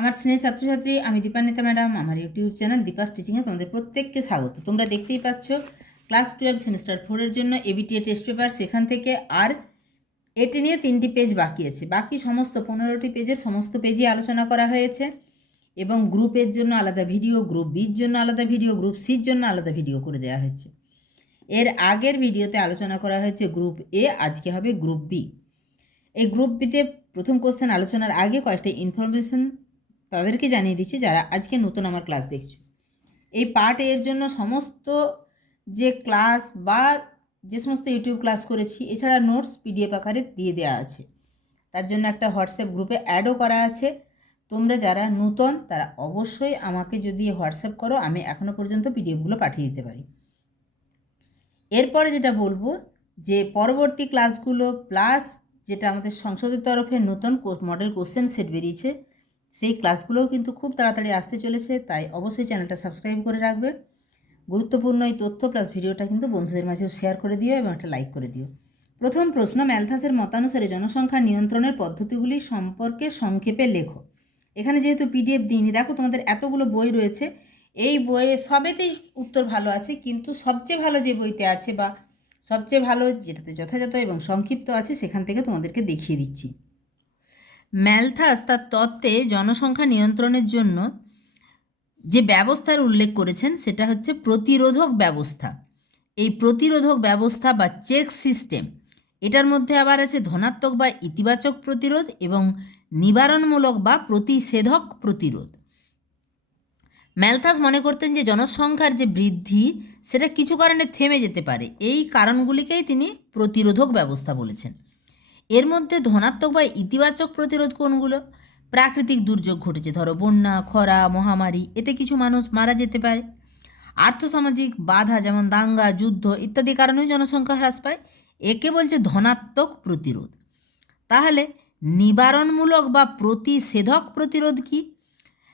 আমার স্নেহের ছাত্রছাত্রী, আমি দীপান্বিতা ম্যাডাম। আমার ইউটিউব চ্যানেল দীপাস টিচিংয়ে তোমাদের প্রত্যেককে স্বাগত। তোমরা দেখতেই পাচ্ছ ক্লাস 12 সেমিস্টার 4-এর জন্য এবিটিএ টেস্ট পেপার, সেখান থেকে আর এটি নিয়ে 3টি পেজ বাকি আছে। বাকি সমস্ত 15টি পেজের সমস্ত পেজই আলোচনা করা হয়েছে এবং গ্রুপের জন্য আলাদা ভিডিও, গ্রুপ বির জন্য আলাদা ভিডিও, গ্রুপ সির জন্য আলাদা ভিডিও করে দেওয়া হয়েছে। এর আগের ভিডিওতে আলোচনা করা হয়েছে গ্রুপ এ, আজকে হবে গ্রুপ বি। এই গ্রুপ বিতে প্রথম কোশ্চেন আলোচনার আগে কয়েকটা ইনফরমেশন তাদেরকে জানিয়ে দিচ্ছি যারা আজকে নতুন আমার ক্লাস দেখছো। এই পার্ট এর জন্য সমস্ত যে ক্লাস বা যে সমস্ত ইউটিউব ক্লাস করেছি, এছাড়া নোটস পিডিএফ আকারে দিয়ে দেওয়া আছে। তার জন্য একটা হোয়াটসঅ্যাপ গ্রুপে অ্যাডও করা আছে। তোমরা যারা নতুন তারা অবশ্যই আমাকে যদি হোয়াটসঅ্যাপ করো, আমি এখনও পর্যন্ত পিডিএফগুলো পাঠিয়ে দিতে পারি। এরপরে যেটা বলবো যে পরবর্তী ক্লাসগুলো প্লাস যেটা আমাদের সংসদের তরফে নতুন মডেল কোশ্চেন সেট বেরিয়েছে, সেই ক্লাসগুলোও কিন্তু খুব তাড়াতাড়ি আসতে চলেছে। তাই অবশ্যই চ্যানেলটা সাবস্ক্রাইব করে রাখবে। গুরুত্বপূর্ণ এই তথ্য প্লাস ভিডিওটা কিন্তু বন্ধুদের মাঝেও শেয়ার করে দিও এবং একটা লাইক করে দিও। প্রথম প্রশ্ন, ম্যালথাসের মতানুসারে জনসংখ্যা নিয়ন্ত্রণের পদ্ধতিগুলি সম্পর্কে সংক্ষেপে লেখো। এখানে যেহেতু পিডিএফ দিইনি, দেখো তোমাদের এতগুলো বই রয়েছে, এই বইয়ে সবেতেই উত্তর ভালো আছে, কিন্তু সবচেয়ে ভালো যে বইতে আছে বা সবচেয়ে ভালো যেটাতে যথাযথ এবং সংক্ষিপ্ত আছে সেখান থেকে তোমাদেরকে দেখিয়ে দিচ্ছি। ম্যালথাস তার তত্ত্বে জনসংখ্যা নিয়ন্ত্রণের জন্য যে ব্যবস্থার উল্লেখ করেছেন সেটা হচ্ছে প্রতিরোধক ব্যবস্থা। এই প্রতিরোধক ব্যবস্থা বা চেক সিস্টেম, এটার মধ্যে আবার আছে ধনাত্মক বা ইতিবাচক প্রতিরোধ এবং নিবারণমূলক বা প্রতিষেধক প্রতিরোধ। ম্যালথাস মনে করতেন যে জনসংখ্যার যে বৃদ্ধি সেটা কিছু কারণে থেমে যেতে পারে, এই কারণগুলিকেই তিনি প্রতিরোধক ব্যবস্থা বলেছেন। এর মধ্যে ধনাত্মক বা ইতিবাচক প্রতিরোধ কোনগুলো? প্রাকৃতিক দুর্যোগ ঘটেছে, ধরো বন্যা, খরা, মহামারী, এতে কিছু মানুষ মারা যেতে পারে। আর্থসামাজিক বাধা যেমন দাঙ্গা, যুদ্ধ ইত্যাদি কারণেও জনসংখ্যা হ্রাস পায়, একে বলছে ধনাত্মক প্রতিরোধ। তাহলে নিবারণমূলক বা প্রতিষেধক প্রতিরোধ কি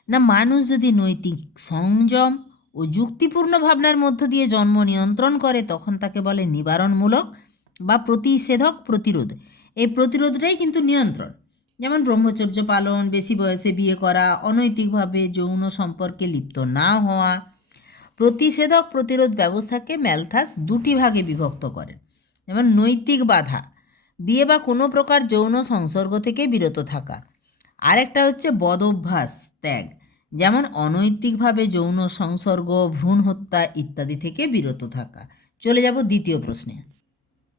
না, মানুষ যদি নৈতিক সংযম ও যুক্তিপূর্ণ ভাবনার মধ্য দিয়ে জন্ম নিয়ন্ত্রণ করে তখন তাকে বলে নিবারণমূলক বা প্রতিষেধক প্রতিরোধ। এই প্রতিরোধটাই কিন্তু নিয়ন্ত্রণ, যেমন ব্রহ্মচর্য পালন, বেশি বয়সে বিয়ে করা, অনৈতিকভাবে যৌন সম্পর্কে লিপ্ত না হওয়া। প্রতিষেধক প্রতিরোধ ব্যবস্থাকে ম্যালথাস দুটি ভাগে বিভক্ত করেন, যেমন নৈতিক বাধা, বিয়ে বা কোনো প্রকার যৌন সংসর্গ থেকে বিরত থাকা। আরেকটা হচ্ছে বদভ্যাস ত্যাগ, যেমন অনৈতিকভাবে যৌন সংসর্গ, ভ্রূণ হত্যা ইত্যাদি থেকে বিরত থাকা। চলে যাব দ্বিতীয় প্রশ্নে।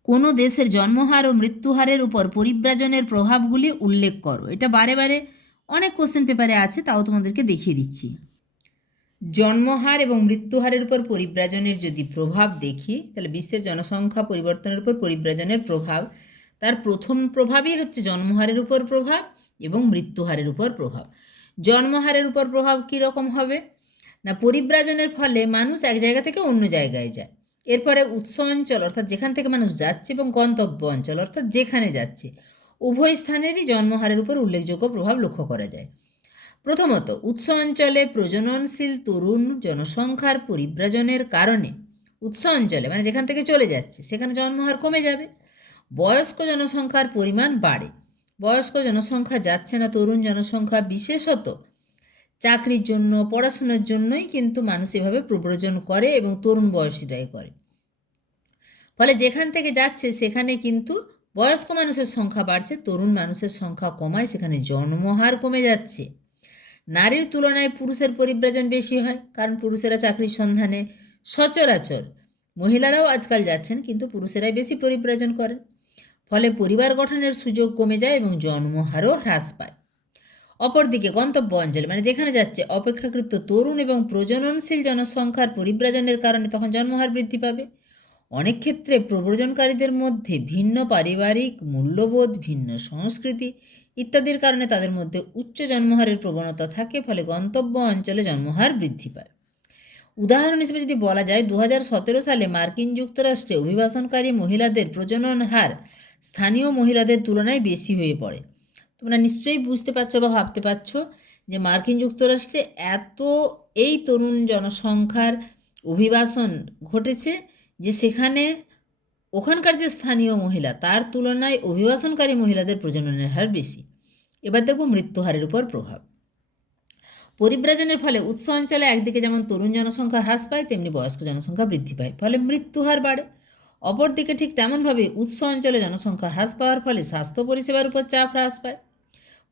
কোনো দেশের জন্মহার ও মৃত্যুহারের উপর পরিব্রাজনের প্রভাবগুলি উল্লেখ করো। এটা বারে বারে অনেক কোশ্চেন পেপারে আছে, তাও তোমাদেরকে দেখিয়ে দিচ্ছি। জন্মহার এবং মৃত্যুহারের উপর পরিব্রাজনের যদি প্রভাব দেখি, তাহলে বিশ্বের জনসংখ্যা পরিবর্তনের উপর পরিব্রাজনের প্রভাব, তার প্রথম প্রভাবই হচ্ছে জন্মহারের উপর প্রভাব এবং মৃত্যুহারের উপর প্রভাব। জন্মহারের উপর প্রভাব কীরকম হবে না, পরিব্রাজনের ফলে মানুষ এক জায়গা থেকে অন্য জায়গায় যায়। এরপরে উৎস অঞ্চল অর্থাৎ যেখান থেকে মানুষ যাচ্ছে এবং গন্তব্য অঞ্চল অর্থাৎ যেখানে যাচ্ছে, উভয় স্থানেরই জন্মহারের উপর উল্লেখযোগ্য প্রভাব লক্ষ্য করা যায়। প্রথমত, উৎস অঞ্চলে প্রজননশীল তরুণ জনসংখ্যার পরিব্রাজনের কারণে উৎস অঞ্চলে মানে যেখান থেকে চলে যাচ্ছে সেখানে জন্মহার কমে যাবে, বয়স্ক জনসংখ্যার পরিমাণ বাড়ে। বয়স্ক জনসংখ্যা যাচ্ছে না, তরুণ জনসংখ্যা বিশেষত চাকরির জন্য, পড়াশোনার জন্যই কিন্তু মানুষ এভাবে প্রব্রজন করে এবং তরুণ বয়সীরাই করে। ফলে যেখান থেকে যাচ্ছে সেখানে কিন্তু বয়স্ক মানুষের সংখ্যা বাড়ছে, তরুণ মানুষের সংখ্যা কমায়, সেখানে জন্মহার কমে যাচ্ছে। নারীর তুলনায় পুরুষের পরিব্রাজন বেশি হয়, কারণ পুরুষেরা চাকরির সন্ধানে সচরাচর, মহিলারাও আজকাল যাচ্ছেন কিন্তু পুরুষেরাই বেশি পরিব্রাজন করেন। ফলে পরিবার গঠনের সুযোগ কমে যায় এবং জন্মহারও হ্রাস পায়। অপরদিকে গন্তব্য অঞ্চলে মানে যেখানে যাচ্ছে অপেক্ষাকৃত তরুণ এবং প্রজননশীল জনসংখ্যার পরিব্রাজনের কারণে তখন জন্মহার বৃদ্ধি পাবে। অনেক ক্ষেত্রে প্রব্রজনকারীদের মধ্যে ভিন্ন পারিবারিক মূল্যবোধ, ভিন্ন সংস্কৃতি ইত্যাদির কারণে তাদের মধ্যে উচ্চ জন্মহারের প্রবণতা থাকে, ফলে গন্তব্য অঞ্চলে জন্মহার বৃদ্ধি পায়। উদাহরণ হিসেবে যদি বলা যায়, 2017 সালে মার্কিন যুক্তরাষ্ট্রে অভিবাসনকারী মহিলাদের প্রজনন হার স্থানীয় মহিলাদের তুলনায় বেশি হয়ে পড়ে। তোমরা নিশ্চয়ই বুঝতে পারছো বা ভাবতে পারছো যে মার্কিন যুক্তরাষ্ট্রে এত এই তরুণ জনসংখ্যার অভিবাসন ঘটেছে যে সেখানে ওখানকার যে স্থানীয় মহিলা তার তুলনায় অভিবাসনকারী মহিলাদের প্রজননের হার বেশি। এবার দেখব মৃত্যুহারের উপর প্রভাব। পরিব্রাজনের ফলে উৎস অঞ্চলে একদিকে যেমন তরুণ জনসংখ্যা হ্রাস পায়, তেমনি বয়স্ক জনসংখ্যা বৃদ্ধি পায়, ফলে মৃত্যুহার বাড়ে। অপরদিকে ঠিক তেমনভাবে উৎস অঞ্চলে জনসংখ্যা হ্রাস পাওয়ার ফলে স্বাস্থ্য পরিষেবার উপর চাপ হ্রাস পায়।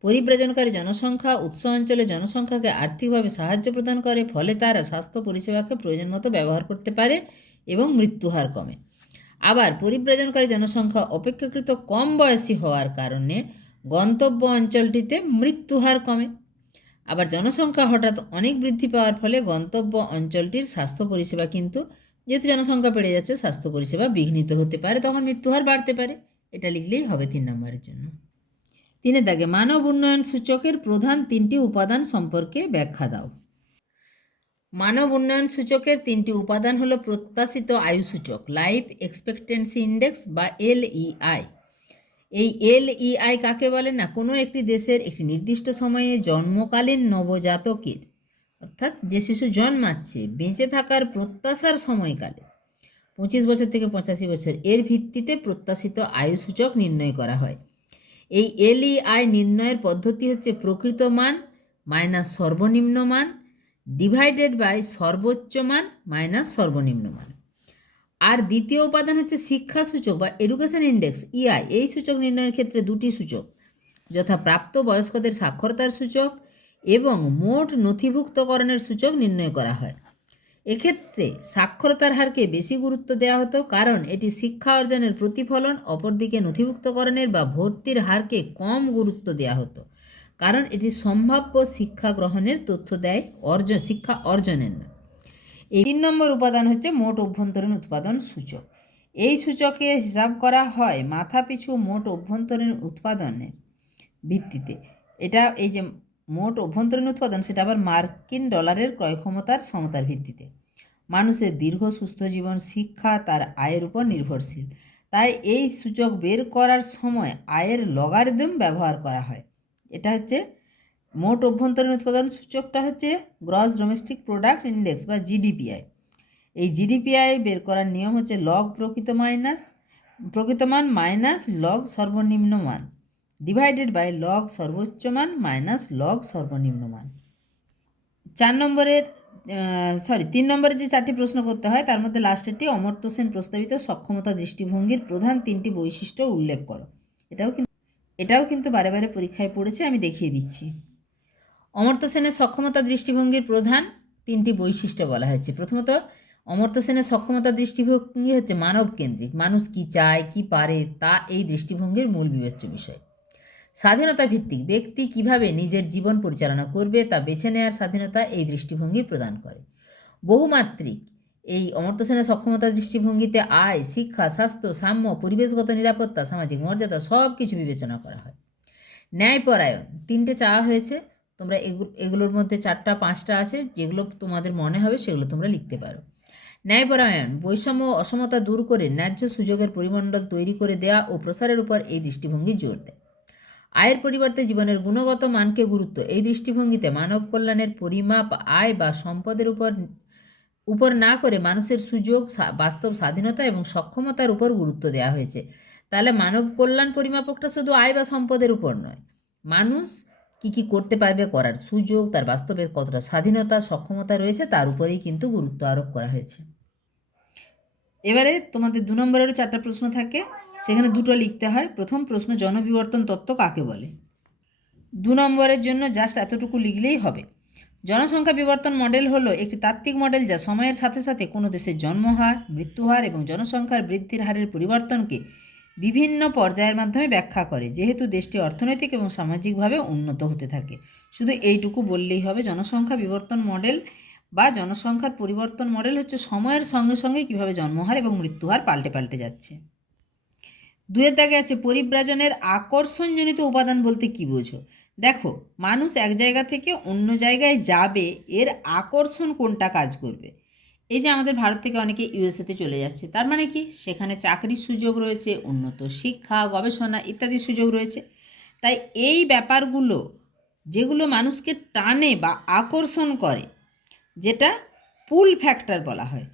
পরিব্রাজনকারী জনসংখ্যা উৎস অঞ্চলে জনসংখ্যাকে আর্থিকভাবে সাহায্য প্রদান করে, ফলে তারা স্বাস্থ্য পরিষেবাকে প্রয়োজন মতো ব্যবহার করতে পারে এবং মৃত্যুহার কমে। আবার পরিব্রাজনকারী জনসংখ্যা অপেক্ষাকৃত কম বয়সী হওয়ার কারণে গন্তব্য অঞ্চলটিতে মৃত্যুহার কমে। আবার জনসংখ্যা হঠাৎ অনেক বৃদ্ধি পাওয়ার ফলে গন্তব্য অঞ্চলটির স্বাস্থ্য পরিষেবা কিন্তু, যেহেতু জনসংখ্যা বেড়ে যাচ্ছে, স্বাস্থ্য পরিষেবা বিঘ্নিত হতে পারে, তখন মৃত্যুহার বাড়তে পারে। এটা লিখলেই হবে 3 নম্বরের জন্য। 3 দাগে মানব উন্নয়ন সূচকের প্রধান 3টি উপাদান সম্পর্কে ব্যাখ্যা দাও। মানব উন্নয়ন সূচকের 3টি উপাদান হলো প্রত্যাশিত আয়ু সূচক, লাইফ এক্সপেক্টেন্সি ইন্ডেক্স বা LEI। এই LEI কাকে বলে না, কোনো একটি দেশের একটি নির্দিষ্ট সময়ে জন্মকালীন নবজাতকের, অর্থাৎ যে শিশু জন্মাচ্ছে, বেঁচে থাকার প্রত্যাশার সময়কালে 25 বছর থেকে 85 বছর এর ভিত্তিতে প্রত্যাশিত আয়ু সূচক নির্ণয় করা হয়। এই LEI নির্ণয়ের পদ্ধতি হচ্ছে প্রকৃত মান মাইনাস সর্বনিম্ন মান ডিভাইডেড বাই সর্বোচ্চ মান মাইনাস সর্বনিম্ন মান। আর দ্বিতীয় উপাদান হচ্ছে শিক্ষা সূচক বা এডুকেশন ইন্ডেক্স EI। এই সূচক নির্ণয়ের ক্ষেত্রে 2টি সূচক, যথা প্রাপ্ত বয়স্কদের সাক্ষরতার সূচক এবং মোট নথিভুক্তকরণের সূচক নির্ণয় করা হয়। এক্ষেত্রে সাক্ষরতার হারকে বেশি গুরুত্ব দেওয়া হতো, কারণ এটি শিক্ষা অর্জনের প্রতিফলন। অপরদিকে নথিভুক্তকরণের বা ভর্তির হারকে কম গুরুত্ব দেওয়া হতো, কারণ এটি সম্ভাব্য শিক্ষা গ্রহণের তথ্য দেয়, শিক্ষা অর্জনের না। এই 3 নম্বর উপাদান হচ্ছে মোট অভ্যন্তরীণ উৎপাদন সূচক। এই সূচকে হিসাব করা হয় মাথাপিছু মোট অভ্যন্তরীণ উৎপাদনের ভিত্তিতে। এটা এই যে মোট অভ্যন্তরীণ উৎপাদন, সেটা আবার মার্কিন ডলারের ক্রয় ক্ষমতার সমতার ভিত্তিতে। মানুষের দীর্ঘ সুস্থ জীবন, শিক্ষা তার আয়ের উপর নির্ভরশীল। তাই এই সূচক বের করার সময় আয়ের লগারিদম ব্যবহার করা হয়। এটা হচ্ছে মোট অভ্যন্তরীণ উৎপাদন সূচকটা হচ্ছে গ্রস ডোমেস্টিক প্রোডাক্ট ইন্ডেক্স বা GDPI। এই GDPI বের করার নিয়ম হচ্ছে লগ প্রকৃত মান মাইনাস লগ সর্বনিম্ন মান ডিভাইডেড বাই লগ সর্বোচ্চ মান মাইনাস লগ সর্বনিম্ন মান। 3 নম্বরের যে 4টি প্রশ্ন করতে হয়, তার মধ্যে লাস্টেরটি অমর্ত্য সেন প্রস্তাবিত সক্ষমতা দৃষ্টিভঙ্গির প্রধান 3টি বৈশিষ্ট্য উল্লেখ করো। এটাও কিন্তু বারে বারে পরীক্ষায় পড়েছে, আমি দেখিয়ে দিচ্ছি। অমর্ত্য সেনের সক্ষমতা দৃষ্টিভঙ্গির প্রধান 3টি বৈশিষ্ট্য বলা হয়েছে। প্রথমত, অমর্ত্য সেনের সক্ষমতা দৃষ্টিভঙ্গি হচ্ছে মানব কেন্দ্রিক। মানুষ কি চায়, কি পারে, তা এই দৃষ্টিভঙ্গির মূল বিবেচ্য বিষয়। স্বাধীনতা ভিত্তিক, ব্যক্তি কিভাবে নিজের জীবন পরিচালনা করবে তা বেছে নেওয়ার স্বাধীনতা এই দৃষ্টিভঙ্গি প্রদান করে। বহুমাত্রিক, এই অমর্ত্য সেনের সক্ষমতা দৃষ্টিভঙ্গিতে আয়, শিক্ষা, স্বাস্থ্য, সাম্য, পরিবেশগত নিরাপত্তা, সামাজিক মর্যাদা সব কিছু বিবেচনা করা হয়। ন্যায়পরায়ণ, 3টে চাওয়া হয়েছে, তোমরা এগুলোর মধ্যে 4টা 5টা আছে, যেগুলো তোমাদের মনে হবে সেগুলো তোমরা লিখতে পারো। ন্যায়পরায়ণ, বৈষম্য ও অসমতা দূর করে ন্যায্য সুযোগের পরিমণ্ডল তৈরি করে দেওয়া ও প্রসারের উপর এই দৃষ্টিভঙ্গি জোর দেয়। আয়ের পরিবর্তে জীবনের গুণগত মানকে গুরুত্ব, এই দৃষ্টিভঙ্গিতে মানব কল্যাণের পরিমাপ আয় বা সম্পদের উপর না করে মানুষের সুযোগ, বাস্তব স্বাধীনতা এবং সক্ষমতার উপর গুরুত্ব দেওয়া হয়েছে। তাহলে মানব কল্যাণ পরিমাপকটা শুধু আয় বা সম্পদের উপর নয়, মানুষ কি করতে পারবে, করার সুযোগ, তার বাস্তবে কতটা স্বাধীনতা সক্ষমতা রয়েছে, তার উপরেই কিন্তু গুরুত্ব আরোপ করা হয়েছে। এবারে তোমাদের 2 নম্বরেরও 4টা প্রশ্ন থাকে, সেখানে 2টো লিখতে হয়। প্রথম প্রশ্ন, জনবিবর্তন তত্ত্ব কাকে বলে? 2 নম্বরের জন্য জাস্ট এতটুকু লিখলেই হবে। জনসংখ্যা বিবর্তন মডেল হলো একটি তাত্ত্বিক মডেল যা সময়ের সাথে সাথে কোনো দেশের জন্মহার, মৃত্যুহার এবং জনসংখ্যার বৃদ্ধির হারের পরিবর্তনকে বিভিন্ন পর্যায়ের মাধ্যমে ব্যাখ্যা করে, যেহেতু দেশটি অর্থনৈতিক এবং সামাজিকভাবে উন্নত হতে থাকে। শুধু এইটুকু বললেই হবে। জনসংখ্যা বিবর্তন মডেল বা জনসংখ্যার পরিবর্তন মডেল হচ্ছে সময়ের সঙ্গে সঙ্গে কীভাবে জন্মহার এবং মৃত্যুহার পাল্টে যাচ্ছে। 2 দাগে আছে পরিব্রাজনের আকর্ষণজনিত উপাদান বলতে কি বোঝো? দেখো, মানুষ এক জায়গা থেকে অন্য জায়গায় যাবে, এর আকর্ষণ কোনটা কাজ করবে? এই যে আমাদের ভারত থেকে অনেকে USA-তে চলে যাচ্ছে, তার মানে কি সেখানে চাকরির সুযোগ রয়েছে, উন্নত শিক্ষা, গবেষণা ইত্যাদি সুযোগ রয়েছে। তাই এই ব্যাপারগুলো যেগুলো মানুষকে টানে বা আকর্ষণ করে, যেটা পুল ফ্যাক্টর বলা হয়,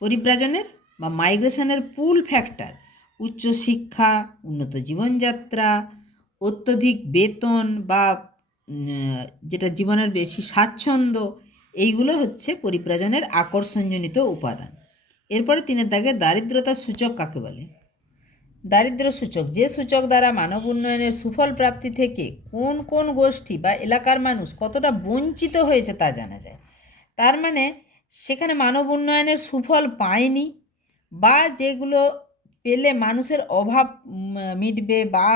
পরিব্রাজনের বা মাইগ্রেশনের পুল ফ্যাক্টর, উচ্চশিক্ষা, উন্নত জীবনযাত্রা, অত্যধিক বেতন বা যেটা জীবনের বেশি স্বাচ্ছন্দ্য, এইগুলো হচ্ছে পরিব্রাজনের আকর্ষণজনিত উপাদান। এরপরে 3 দাগে দারিদ্রতার সূচক কাকে বলে? দারিদ্র্য সূচক যে সূচক দ্বারা মানব উন্নয়নের সুফল প্রাপ্তি থেকে কোন কোন গোষ্ঠী বা এলাকার মানুষ কতটা বঞ্চিত হয়েছে তা জানা যায়। তার মানে সেখানে মানব উন্নয়নের সুফল পায়নি, বা যেগুলো পেলে মানুষের অভাব মিটবে, বা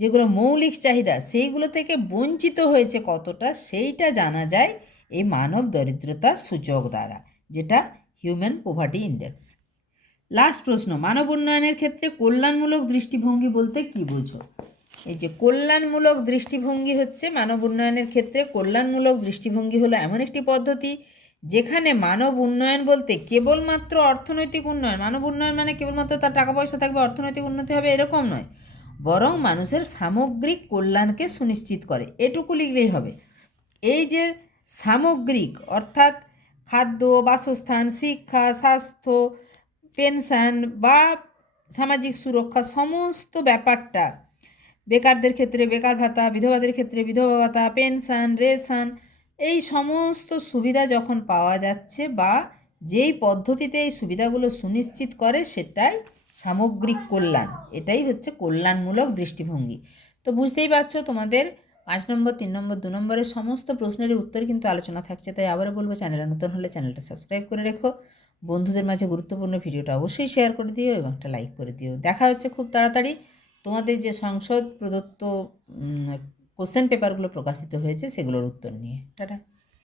যেগুলো মৌলিক চাহিদা সেইগুলো থেকে বঞ্চিত হয়েছে কতটা, সেইটা জানা যায় এই মানব দরিদ্রতা সূচক দ্বারা, যেটা হিউম্যান পভার্টি ইন্ডেক্স। লাস্ট প্রশ্ন, মানব উন্নয়নের ক্ষেত্রে কল্যাণমূলক দৃষ্টিভঙ্গি বলতে কি বোঝো? এই যে কল্যাণমূলক দৃষ্টিভঙ্গি হচ্ছে মানব উন্নয়নের ক্ষেত্রে কল্যাণমূলক দৃষ্টিভঙ্গি হলো এমন একটি পদ্ধতি যেখানে মানব উন্নয়ন বলতে কেবলমাত্র অর্থনৈতিক উন্নয়ন, মানব উন্নয়ন মানে কেবলমাত্র তার টাকা পয়সা থাকবে, অর্থনৈতিক উন্নতি হবে এরকম নয়, বরং মানুষের সামগ্রিক কল্যাণকে সুনিশ্চিত করে, এটুকু লিখলেই হবে। এই যে সামগ্রিক অর্থাৎ খাদ্য, বাসস্থান, শিক্ষা, স্বাস্থ্য, পেনশন বা সামাজিক সুরক্ষা, সমস্ত ব্যাপারটা, বেকারদের ক্ষেত্রে বেকার ভাতা, বিধবাদের ক্ষেত্রে বিধবা ভাতা, পেনশন, রেশন, এই সমস্ত সুবিধা যখন পাওয়া যাচ্ছে বা যেই পদ্ধতিতে এই সুবিধাগুলো সুনিশ্চিত করে সেটাই সামগ্রিক কল্যাণ, এটাই হচ্ছে কল্যাণমূলক দৃষ্টিভঙ্গি। তো বুঝতেই পারছো তোমাদের 5 নম্বর, 3 নম্বর, 2 নম্বরের সমস্ত প্রশ্নের উত্তর কিন্তু আলোচনা থাকছে। তাই আবারও বলবো, চ্যানেলে নতুন হলে চ্যানেলটা সাবস্ক্রাইব করে রেখো, বন্ধুদের মাঝে গুরুত্বপূর্ণ ভিডিওটা অবশ্যই শেয়ার করে দিও এবং একটা লাইক করে দিও। দেখা হচ্ছে খুব তাড়াতাড়ি তোমাদের যে সংসদ প্রদত্ত কোশ্চেন পেপারগুলো প্রকাশিত হয়েছে সেগুলোর উত্তর নিয়ে। টাটা।